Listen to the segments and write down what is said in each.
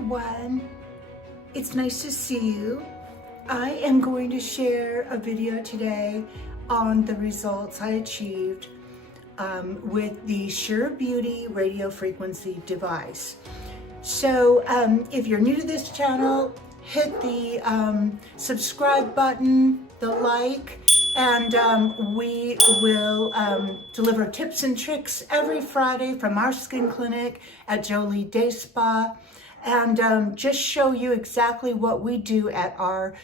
everyone. It's nice to see you. I am going to share a video today on the results I achieved with the Sure Beauty Radiofrequency device. So if you're new to this channel, hit the subscribe button, the like, and we will deliver tips and tricks every Friday from our skin clinic at Jolie Day Spa, and just show you exactly what we do at our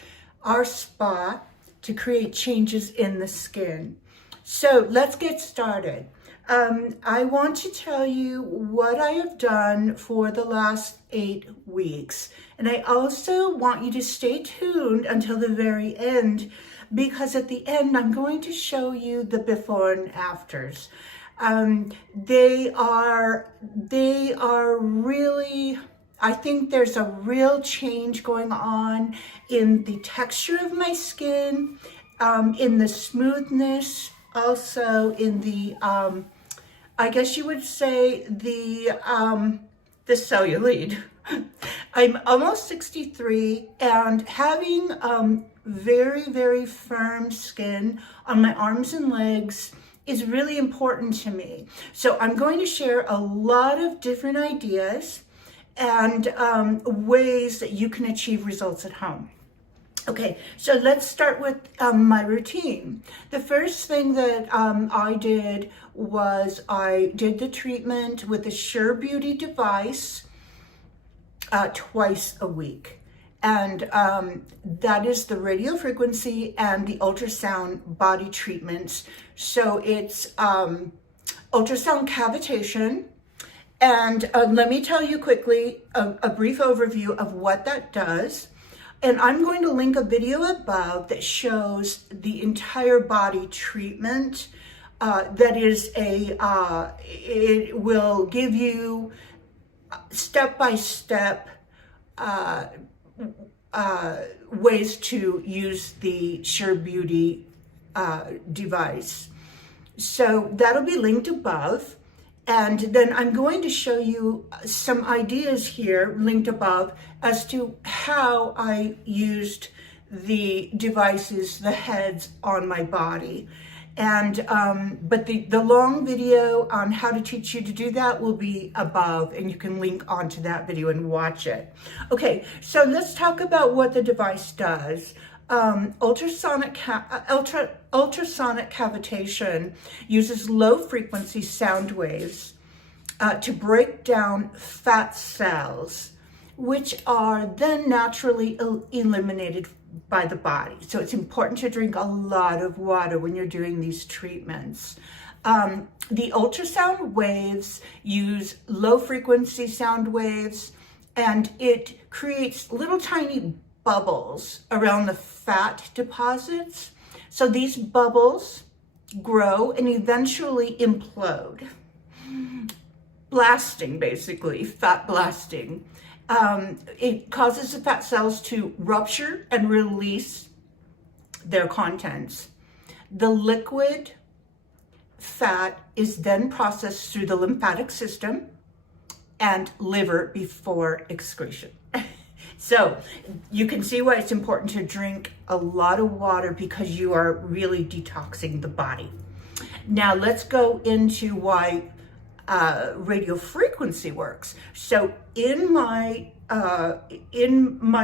spa to create changes in the skin. So let's get started. I want to tell you what I have done for the last 8 weeks. And I also want you to stay tuned until the very end, because at the end, I'm going to show you the before and afters. They are really, I think there's a real change going on in the texture of my skin, in the smoothness, also in the, I guess you would say the cellulite. I'm almost 63, and having very, very firm skin on my arms and legs is really important to me. So I'm going to share a lot of different ideas and ways that you can achieve results at home. Okay, so let's start with my routine. The first thing that I did was I did the treatment with the Sure Beauty device twice a week. And that is the radiofrequency and the ultrasound body treatments. So it's ultrasound cavitation. And let me tell you quickly a brief overview of what that does. And I'm going to link a video above that shows the entire body treatment. That is it will give you step-by-step ways to use the Sure Beauty device. So that'll be linked above. And then I'm going to show you some ideas here linked above as to how I used the devices, the heads on my body. And but the long video on how to teach you to do that will be above, and you can link onto that video and watch it. Okay, so let's talk about what the device does. Ultrasonic cavitation uses low frequency sound waves to break down fat cells, which are then naturally eliminated by the body. So it's important to drink a lot of water when you're doing these treatments. The ultrasound waves use low frequency sound waves, and it creates little tiny bubbles around the fat deposits. So these bubbles grow and eventually implode. Blasting, basically, fat blasting. It causes the fat cells to rupture and release their contents. The liquid fat is then processed through the lymphatic system and liver before excretion. So you can see why it's important to drink a lot of water, because you are really detoxing the body. Now let's go into why radiofrequency works. So in my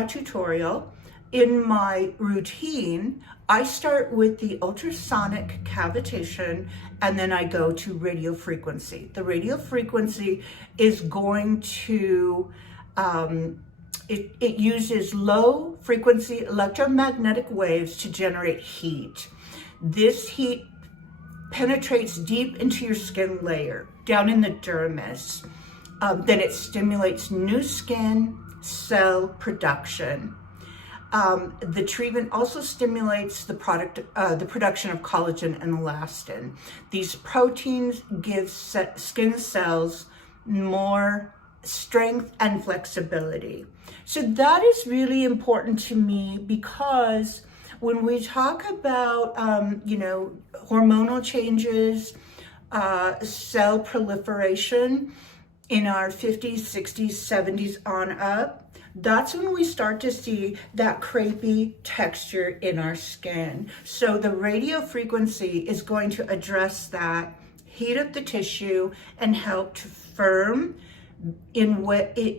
tutorial, in my routine, I start with the ultrasonic cavitation, and then I go to radiofrequency. The radiofrequency is going to it uses low frequency electromagnetic waves to generate heat. This heat penetrates deep into your skin layer, down in the dermis. Then it stimulates new skin cell production. The treatment also stimulates the production of collagen and elastin. These proteins give skin cells more strength and flexibility. So that is really important to me, because when we talk about, hormonal changes, cell proliferation in our 50s, 60s, 70s on up, that's when we start to see that crepey texture in our skin. So the radio frequency is going to address that, heat up the tissue, and help to firm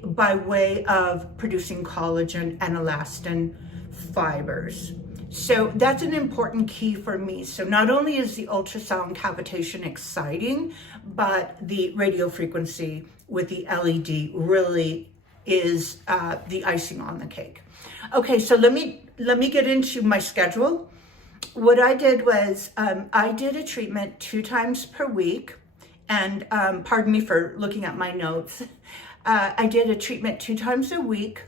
by way of producing collagen and elastin fibers. So that's an important key for me. So not only is the ultrasound cavitation exciting, but the radio frequency with the LED really is the icing on the cake. Okay, so let me get into my schedule. What I did was I did a treatment 2 times per week, and pardon me for looking at my notes. I did a treatment 2 times a week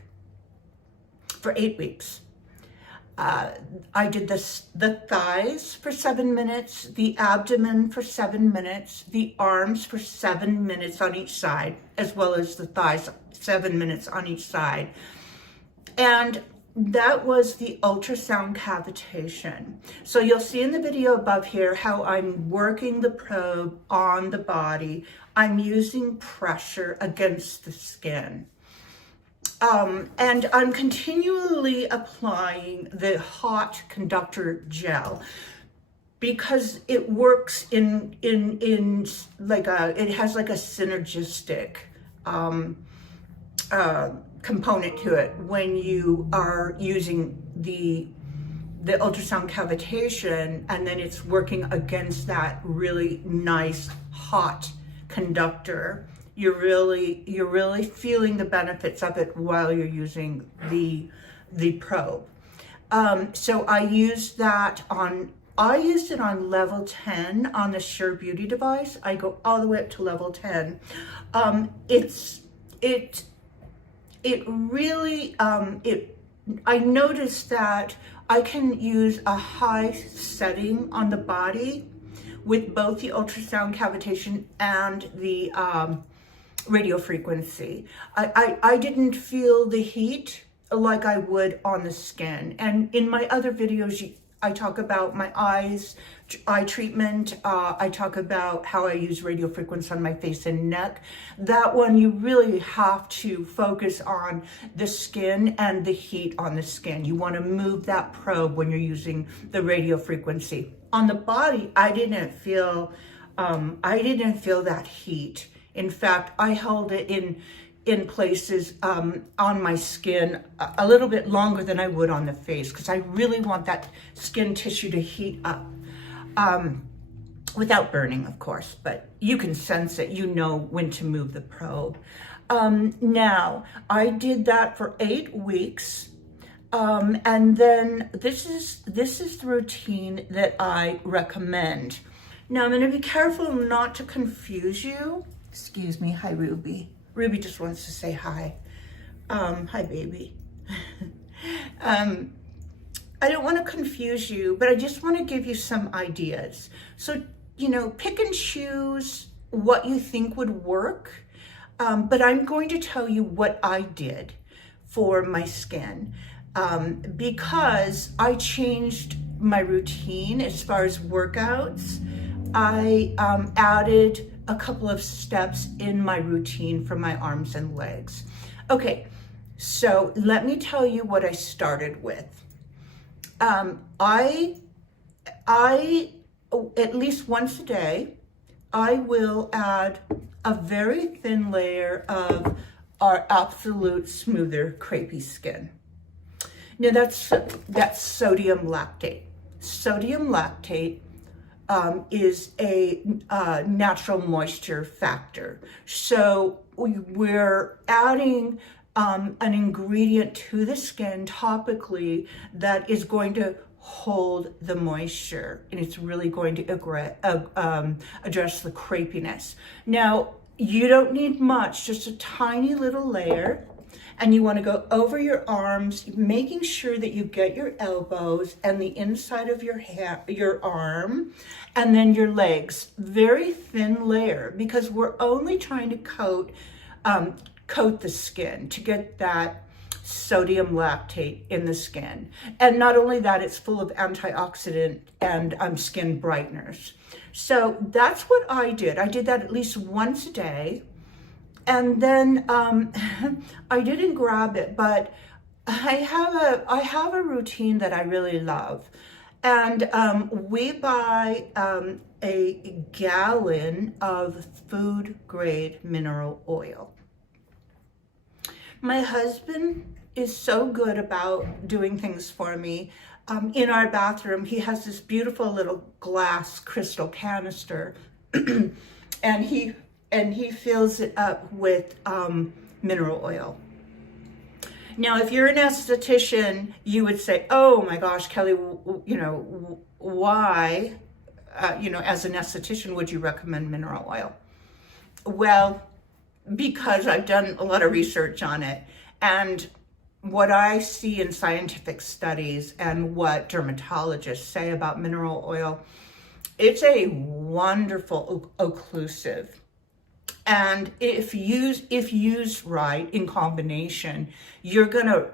for 8 weeks. I did the thighs for 7 minutes, the abdomen for 7 minutes, the arms for 7 minutes on each side, as well as the thighs, 7 minutes on each side. And that was the ultrasound cavitation. So you'll see in the video above here how I'm working the probe on the body. I'm using pressure against the skin. And I'm continually applying the hot conductor gel because it works in like it has like a synergistic component to it when you are using the ultrasound cavitation, and then it's working against that really nice hot conductor. You're really feeling the benefits of it while you're using the probe. So I used it on level 10 on the Sure Beauty device. I go all the way up to level 10. I noticed that I can use a high setting on the body with both the ultrasound cavitation and the radio frequency. I didn't feel the heat like I would on the skin. And in my other videos, I talk about my eye treatment. I talk about how I use radio frequency on my face and neck. That one, you really have to focus on the skin and the heat on the skin. You want to move that probe when you're using the radio frequency. On the body, I didn't feel that heat. In fact, I held it in places on my skin a little bit longer than I would on the face, because I really want that skin tissue to heat up without burning, of course, but you can sense it. You know when to move the probe. Now, I did that for 8 weeks. And then this is the routine that I recommend. Now, I'm going to be careful not to confuse you. Excuse me. Hi, Ruby. Ruby just wants to say hi. Hi, baby. I don't want to confuse you, but I just want to give you some ideas. So, pick and choose what you think would work. But I'm going to tell you what I did for my skin. Because I changed my routine as far as workouts. I added a couple of steps in my routine for my arms and legs. Okay, so let me tell you what I started with. I at least once a day, I will add a very thin layer of our absolute smoother crepey skin. Now that's sodium lactate. Sodium lactate is a natural moisture factor. So we're adding an ingredient to the skin topically that is going to hold the moisture, and it's really going to address the crepiness. Now, you don't need much, just a tiny little layer. And you want to go over your arms, making sure that you get your elbows and the inside of your arm, and then your legs. Very thin layer, because we're only trying to coat the skin to get that sodium lactate in the skin. And not only that, it's full of antioxidant and skin brighteners. So that's what I did. I did that at least once a day. And then I didn't grab it, but I have a routine that I really love. And we buy a gallon of food grade mineral oil. My husband is so good about doing things for me. In our bathroom, he has this beautiful little glass crystal canister, and he fills it up with mineral oil. Now, if you're an esthetician, you would say, "Oh my gosh, Kelly, why, as an esthetician, would you recommend mineral oil?" Well, because I've done a lot of research on it, and what I see in scientific studies and what dermatologists say about mineral oil, it's a wonderful occlusive. And if used right in combination, you're going to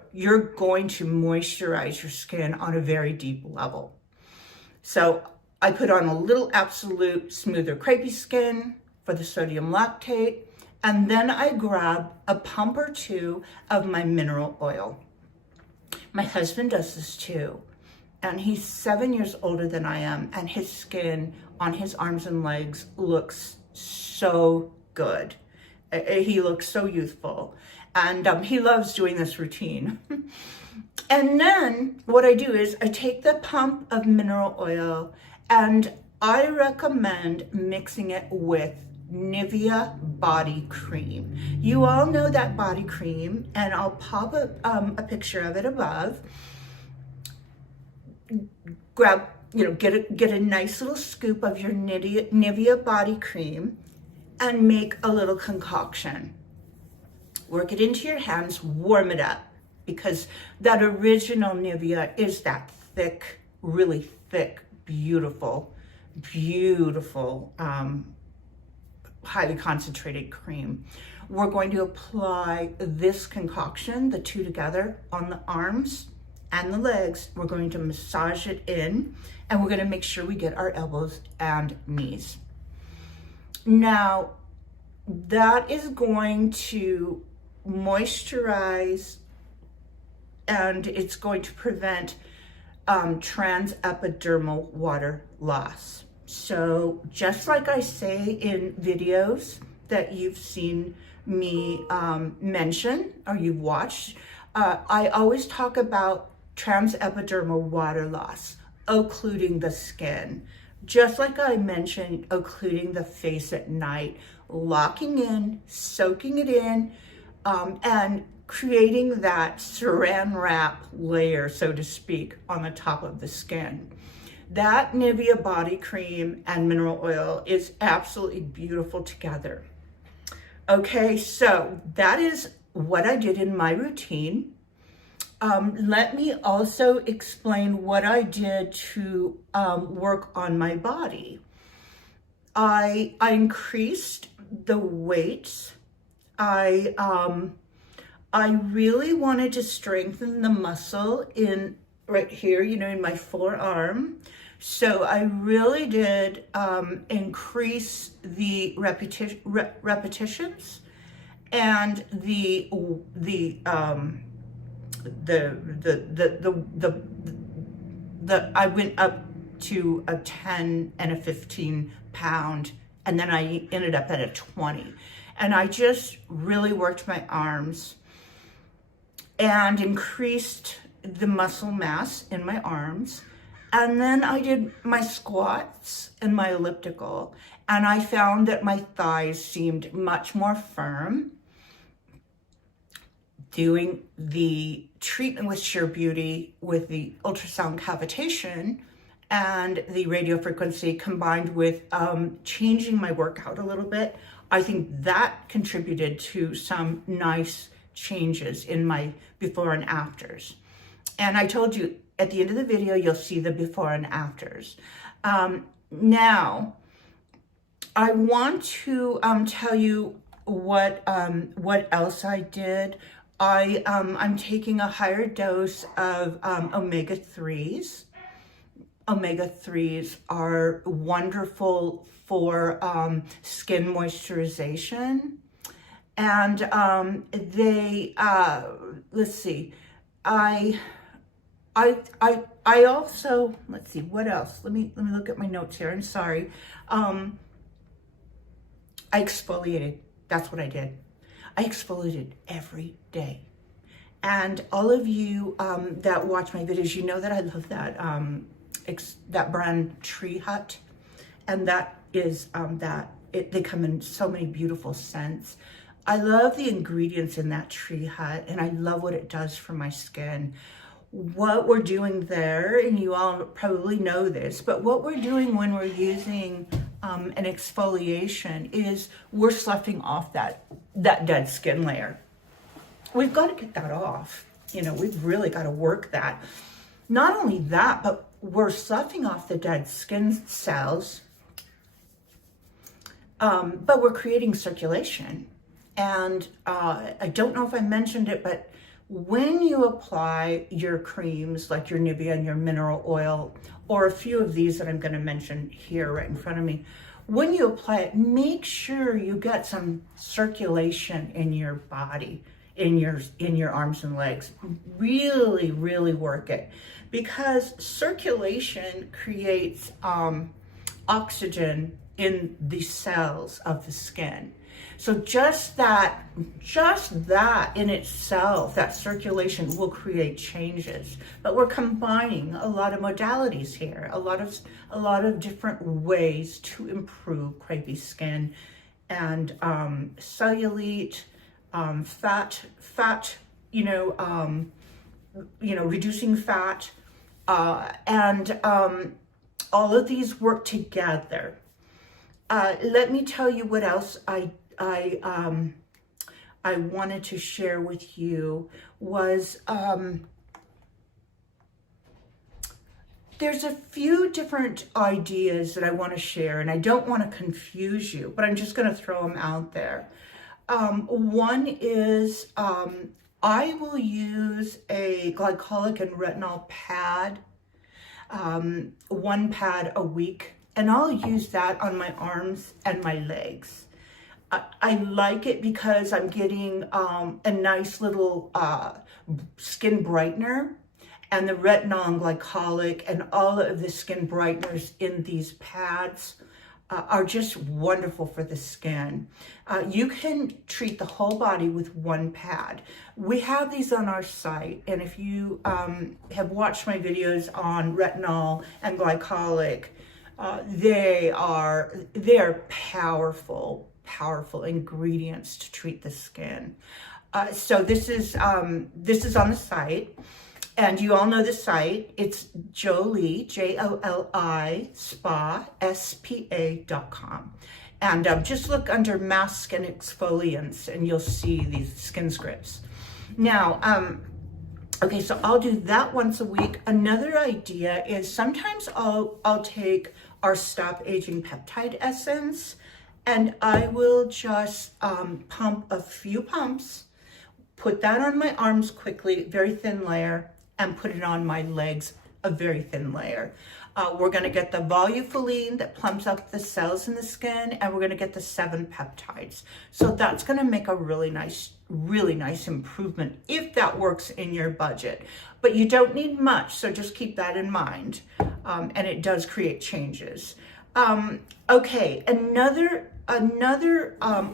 moisturize your skin on a very deep level. So I put on a little Absolute Smoother Crepey Skin for the sodium lactate, and then I grab a pump or two of my mineral oil. My husband does this too, and he's 7 years older than I am, and his skin on his arms and legs looks so good. He looks so youthful, and he loves doing this routine. And then what I do is I take the pump of mineral oil, and I recommend mixing it with Nivea body cream. You all know that body cream, and I'll pop a picture of it above. Grab, get a nice little scoop of your Nivea body cream and make a little concoction. Work it into your hands, warm it up, because that original Nivea is that thick, really thick, beautiful, highly concentrated cream. We're going to apply this concoction, the two together, on the arms and the legs. We're going to massage it in, and we're going to make sure we get our elbows and knees. Now, that is going to moisturize, and it's going to prevent transepidermal water loss. So just like I say in videos that you've seen me mention or you've watched, I always talk about transepidermal water loss, occluding the skin. Just like I mentioned, occluding the face at night, locking in, soaking it in, and creating that saran wrap layer, so to speak, on the top of the skin. That Nivea body cream and mineral oil is absolutely beautiful together. Okay, so that is what I did in my routine. Let me also explain what I did to work on my body. I increased the weights. I really wanted to strengthen the muscle right here, in my forearm. So I really did increase the repetitions and I went up to a 10 and a 15 pound, and then I ended up at a 20. And I just really worked my arms and increased the muscle mass in my arms. And then I did my squats and my elliptical, and I found that my thighs seemed much more firm. Doing the treatment with Sure Beauty with the ultrasound cavitation and the radiofrequency combined with changing my workout a little bit, I think that contributed to some nice changes in my before and afters. And I told you at the end of the video, you'll see the before and afters. Now, I want to tell you what else I did. I'm taking a higher dose of omega-3s. Omega-3s are wonderful for skin moisturization, And let's see, I also, let's see, what else? Let me look at my notes here. I'm sorry. I exfoliated. That's what I did. I exfoliated every day. And all of you that watch my videos, you know that I love that that brand Tree Hut. And that is they come in so many beautiful scents. I love the ingredients in that Tree Hut, and I love what it does for my skin. What we're doing there, and you all probably know this, but what we're doing when we're using an exfoliation is we're sloughing off that dead skin layer. We've got to get that off. You know, we've really got to work that. Not only that, but we're sloughing off the dead skin cells, but we're creating circulation. And I don't know if I mentioned it, but when you apply your creams, like your Nivea and your mineral oil, or a few of these that I'm going to mention here right in front of me, when you apply it, make sure you get some circulation in your body, in your arms and legs. Really, really work it, because circulation creates oxygen in the cells of the skin. So just that in itself, that circulation will create changes. But we're combining a lot of modalities here, a lot of different ways to improve crepey skin, and cellulite, fat, reducing fat, and all of these work together. Let me tell you what else I wanted to share with you was there's a few different ideas that I want to share, and I don't want to confuse you, but I'm just going to throw them out there. One is I will use a glycolic and retinol pad, one pad a week, and I'll use that on my arms and my legs. I like it because I'm getting a nice little skin brightener, and the retinol and glycolic and all of the skin brighteners in these pads are just wonderful for the skin. You can treat the whole body with one pad. We have these on our site, and if you have watched my videos on retinol and glycolic, they are powerful ingredients to treat the skin. So this is on the site, and you all know the site. It's Jolie, Joli spa.com, and just look under mask and exfoliants, and you'll see these skin scripts. Now, okay, so I'll do that once a week. Another idea is sometimes I'll take our Stop Aging Peptide Essence, and I will just pump a few pumps, put that on my arms quickly, very thin layer, and put it on my legs, a very thin layer. We're going to get the volufuline that plumps up the cells in the skin, and we're going to get the 7 peptides. So that's going to make a really nice improvement if that works in your budget. But you don't need much, so just keep that in mind. And it does create changes. Okay, another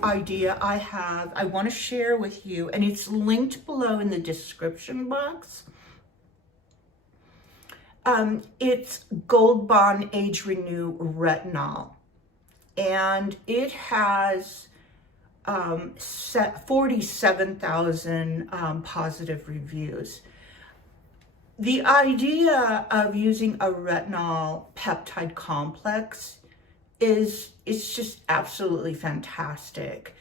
idea I want to share with you, and it's linked below in the description box. It's Gold Bond Age Renew Retinol, and it has 47,000 positive reviews. The idea of using a retinol peptide complex is just absolutely fantastic.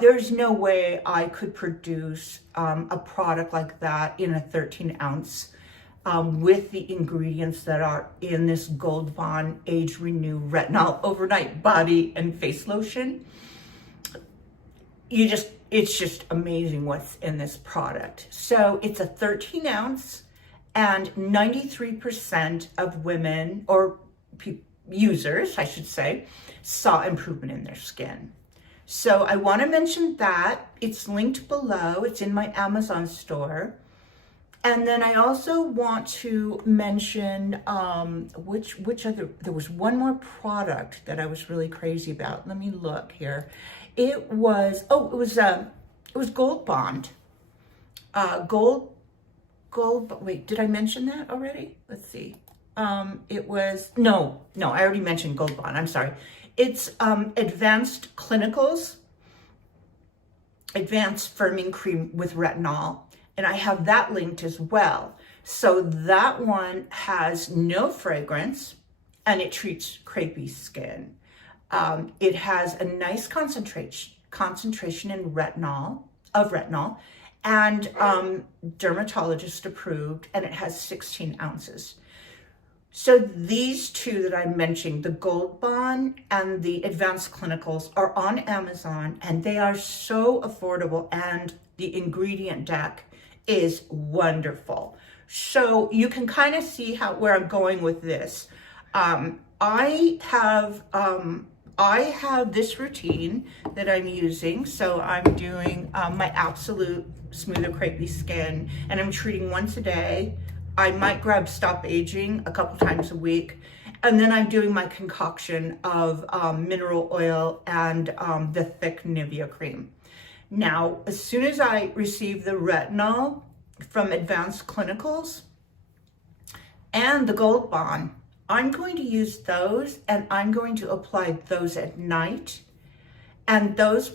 There's no way I could produce a product like that in a 13-ounce with the ingredients that are in this Gold Bond Age Renew Retinol Overnight Body and Face Lotion. It's just amazing what's in this product. So it's a 13-ounce, and 93% of women, or users, I should say, saw improvement in their skin. So I want to mention that. It's linked below. It's in my Amazon store. And then I also want to mention which other, there was one more product that I was really crazy about. Let me look here. It was Gold Bond. Wait, did I mention that already? Let's see. It was, no, I already mentioned Gold Bond. I'm sorry. It's Advanced Clinicals, Advanced Firming Cream with Retinol. And I have that linked as well. So that one has no fragrance and it treats crepey skin. It has a nice concentration in retinol, and dermatologist approved, and it has 16 ounces. So these two that I'm mentioning, the Gold Bond and the Advanced Clinicals, are on Amazon, and they are so affordable, and the ingredient deck is wonderful. So you can kind of see where I'm going with this. I have this routine that I'm using. So I'm doing my Absolute Smoother Crepey Skin, and I'm treating once a day. I might grab Stop Aging a couple times a week. And then I'm doing my concoction of mineral oil and the thick Nivea cream. Now, as soon as I receive the retinol from Advanced Clinicals and the Gold Bond, I'm going to use those, and I'm going to apply those at night. And those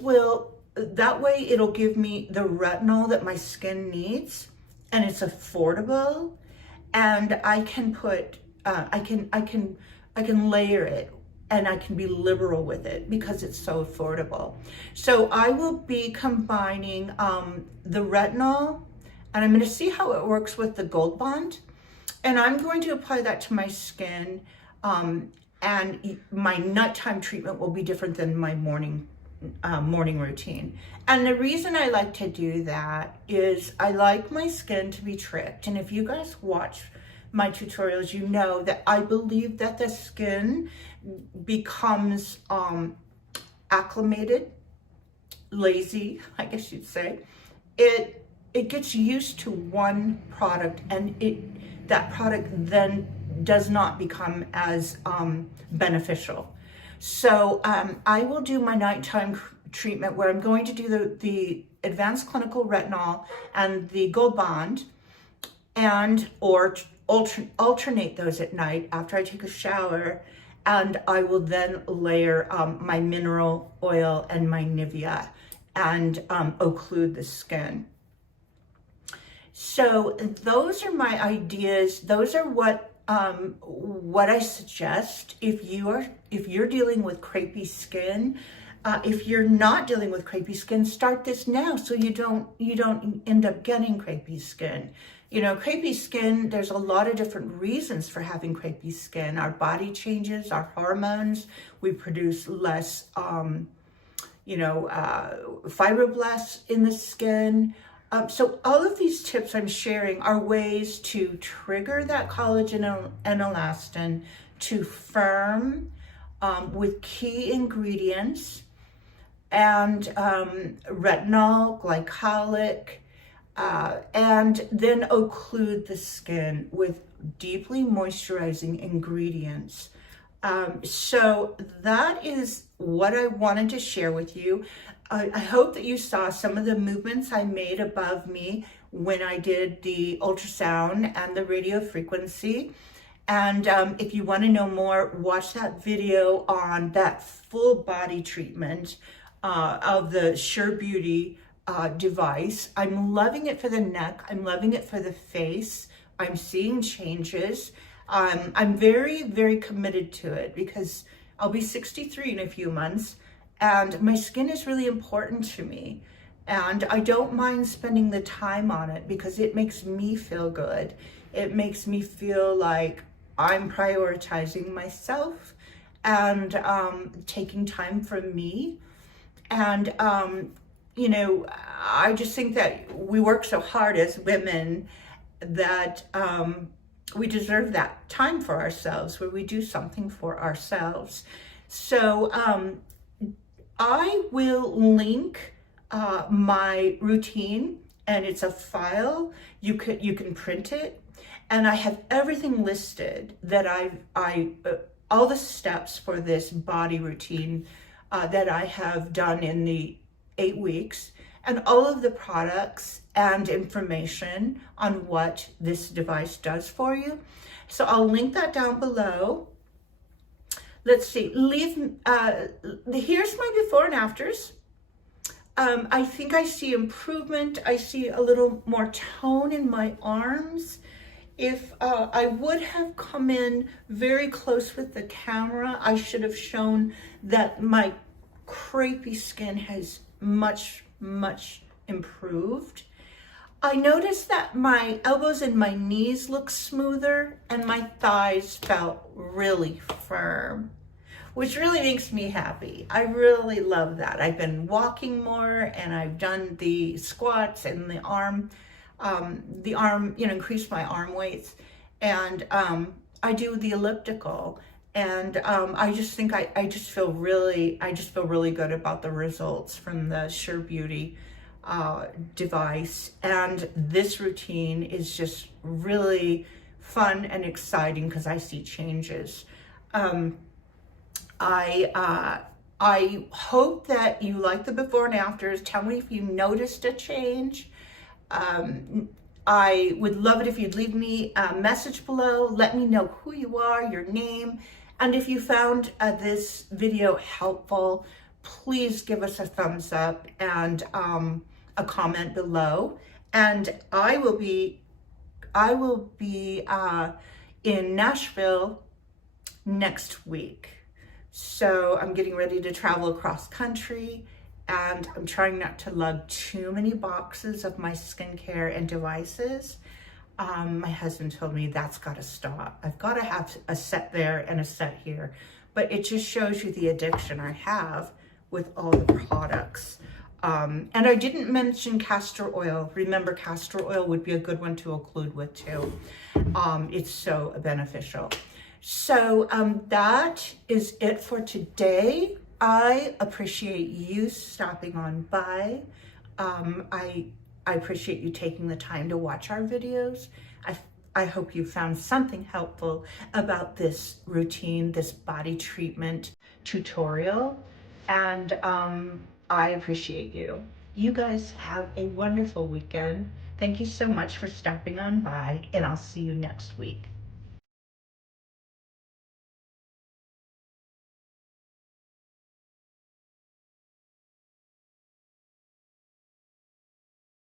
that way it'll give me the retinol that my skin needs, and it's affordable, and I can put, I can layer it, and I can be liberal with it because it's so affordable. So I will be combining the retinol, and I'm going to see how it works with the Gold Bond. And I'm going to apply that to my skin, and my nighttime treatment will be different than my morning routine. And the reason I like to do that is I like my skin to be tricked. And if you guys watch my tutorials, you know that I believe that the skin becomes acclimated, lazy, I guess you'd say. It gets used to one product, and that product then does not become as beneficial. So I will do my nighttime treatment where I'm going to do the Advanced Clinical Retinol and the Gold Bond, or alternate those at night after I take a shower, and I will then layer my mineral oil and my Nivea and occlude the skin. So those are my ideas. Those are what I suggest if you're dealing with crepey skin. If you're not dealing with crepey skin, start this now so you don't end up getting crepey skin. You know, crepey skin, there's a lot of different reasons for having crepey skin. Our body changes, our hormones, we produce less fibroblasts in the skin. So all of these tips I'm sharing are ways to trigger that collagen and elastin to firm with key ingredients, and retinol, glycolic, and then occlude the skin with deeply moisturizing ingredients. So that is what I wanted to share with you. I hope that you saw some of the movements I made above me when I did the ultrasound and the radiofrequency. And if you want to know more, watch that video on that full body treatment of the Sure Beauty device. I'm loving it for the neck. I'm loving it for the face. I'm seeing changes. I'm very, very committed to it because I'll be 63 in a few months. And my skin is really important to me. And I don't mind spending the time on it because it makes me feel good. It makes me feel like I'm prioritizing myself and taking time for me. And, I just think that we work so hard as women that we deserve that time for ourselves, where we do something for ourselves. So, I will link my routine, and it's a file. You can print it, and I have everything listed that all the steps for this body routine that I have done in the 8 weeks, and all of the products and information on what this device does for you. So I'll link that down below. Let's see, here's my before and afters. I think I see improvement. I see a little more tone in my arms. If I would have come in very close with the camera, I should have shown that my crepey skin has much improved. I noticed that my elbows and my knees look smoother, and my thighs felt really firm, which really makes me happy. I really love that. I've been walking more, and I've done the squats and the arm, increase my arm weights, and I do the elliptical, and I just think I just feel really good about the results from the Sure Beauty device. And this routine is just really fun and exciting because I see changes. I hope that you like the before and afters. Tell me if you noticed a change. I would love it if you'd leave me a message below. Let me know who you are, your name, and if you found this video helpful, please give us a thumbs up and a comment below. And I will be in Nashville next week. So I'm getting ready to travel across country, and I'm trying not to lug too many boxes of my skincare and devices. My husband told me that's got to stop. I've got to have a set there and a set here. But it just shows you the addiction I have with all the products. And I didn't mention castor oil. Remember, castor oil would be a good one to include with too. It's so beneficial. So that is it for today. I appreciate you stopping on by. I appreciate you taking the time to watch our videos. I hope you found something helpful about this routine, this body treatment tutorial, and I appreciate you. You guys have a wonderful weekend. Thank you so much for stopping on by, and I'll see you next week.